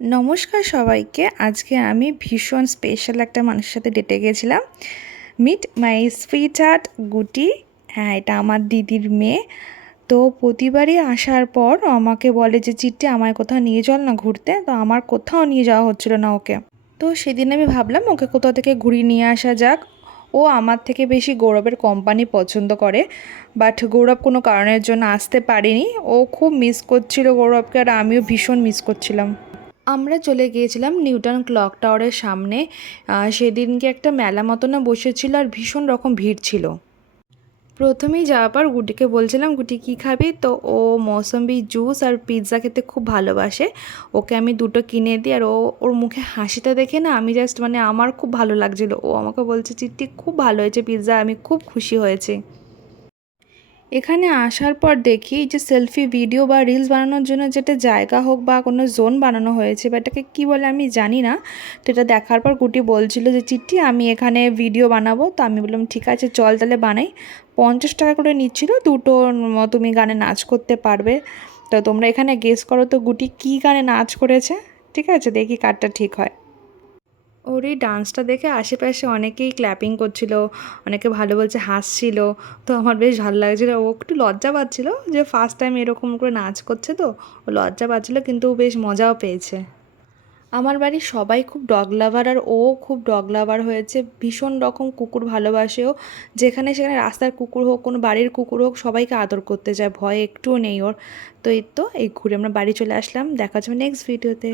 নমস্কার সবাইকে। আজকে আমি ভীষণ স্পেশাল একটা মানুষের সাথে ডেটে গেছিলাম। মিট মাই সুইট হার্ট গুটি। হ্যাঁ, এটা আমার দিদির মেয়ে। তো প্রতিবারই আসার পর আমাকে বলে যে চিট্টি আমায় কোথাও নিয়ে চল না ঘুরতে। তো আমার কোথাও নিয়ে যাওয়া হচ্ছিল না ওকে। তো সেদিন আমি ভাবলাম ওকে কোথাও থেকে ঘুরিয়ে নিয়ে আসা যাক। ও আমার থেকে বেশি গৌরবের কোম্পানি পছন্দ করে, বাট গৌরব কোনো কারণের জন্য আসতে পারেনি। ও খুব মিস করছিল গৌরবকে, আর আমিও ভীষণ মিস করছিলাম। আমরা চলে গিয়েছিলাম নিউটন ক্লক টাওয়ারের সামনে। সেদিনকে একটা মেলা মতো না বসেছিল, আর ভীষণ রকম ভিড় ছিল। প্রথমেই যাওয়ার পর গুটিকে বলছিলাম, গুটি কী খাবি? তো ও মৌসম্বি জুস আর পিৎজা খেতে খুব ভালোবাসে। ওকে আমি দুটো কিনে দিই, আর ওর মুখে হাসিটা দেখে না আমি জাস্ট আমার খুব ভালো লাগছিলো। ও আমাকে বলছে চিট্টি খুব ভালো হয়েছে পিৎজা, আমি খুব খুশি হয়েছি। এখানে আসার পর দেখি যে সেলফি ভিডিও বা রিলস বানানোর জন্য যেটা জায়গা হোক বা কোনো জোন বানানো হয়েছে, বা এটাকে কী বলে আমি জানি না। তো এটা দেখার পর গুটি বলছিল যে চিট্টি আমি এখানে ভিডিও বানাবো। তো আমি বললাম ঠিক আছে চল তাহলে বানাই। 50 টাকা করে নিচ্ছিল দুটো। তুমি গানে নাচ করতে পারবে। তো তোমরা এখানে গেস করো তো গুটি কী গানে নাচ করেছে। ঠিক আছে, দেখি কারটা ঠিক হয়। ওর এই ডান্সটা দেখে আশেপাশে অনেকেই ক্ল্যাপিং করছিল, অনেকে ভালো বলছে, হাসছিল। তো আমার বেশ ভালো লাগছিলো। ও একটু লজ্জা পাচ্ছিলো যে ফার্স্ট টাইম এরকম করে নাচ করছে, তো ও লজ্জা পাচ্ছিলো, কিন্তু ও বেশ মজাও পেয়েছে। আমার বাড়ির সবাই খুব ডগ লাভার, আর ও খুব ডগ লাভার হয়েছে। ভীষণ রকম কুকুর ভালোবাসে ও। যেখানে সেখানে রাস্তার কুকুর হোক, কোনো বাড়ির কুকুর হোক, সবাইকে আদর করতে যায়, ভয় একটুও নেই ওর। তো এই ঘুরে আমরা বাড়ি চলে আসলাম। দেখা যাবে নেক্সট ভিডিওতে।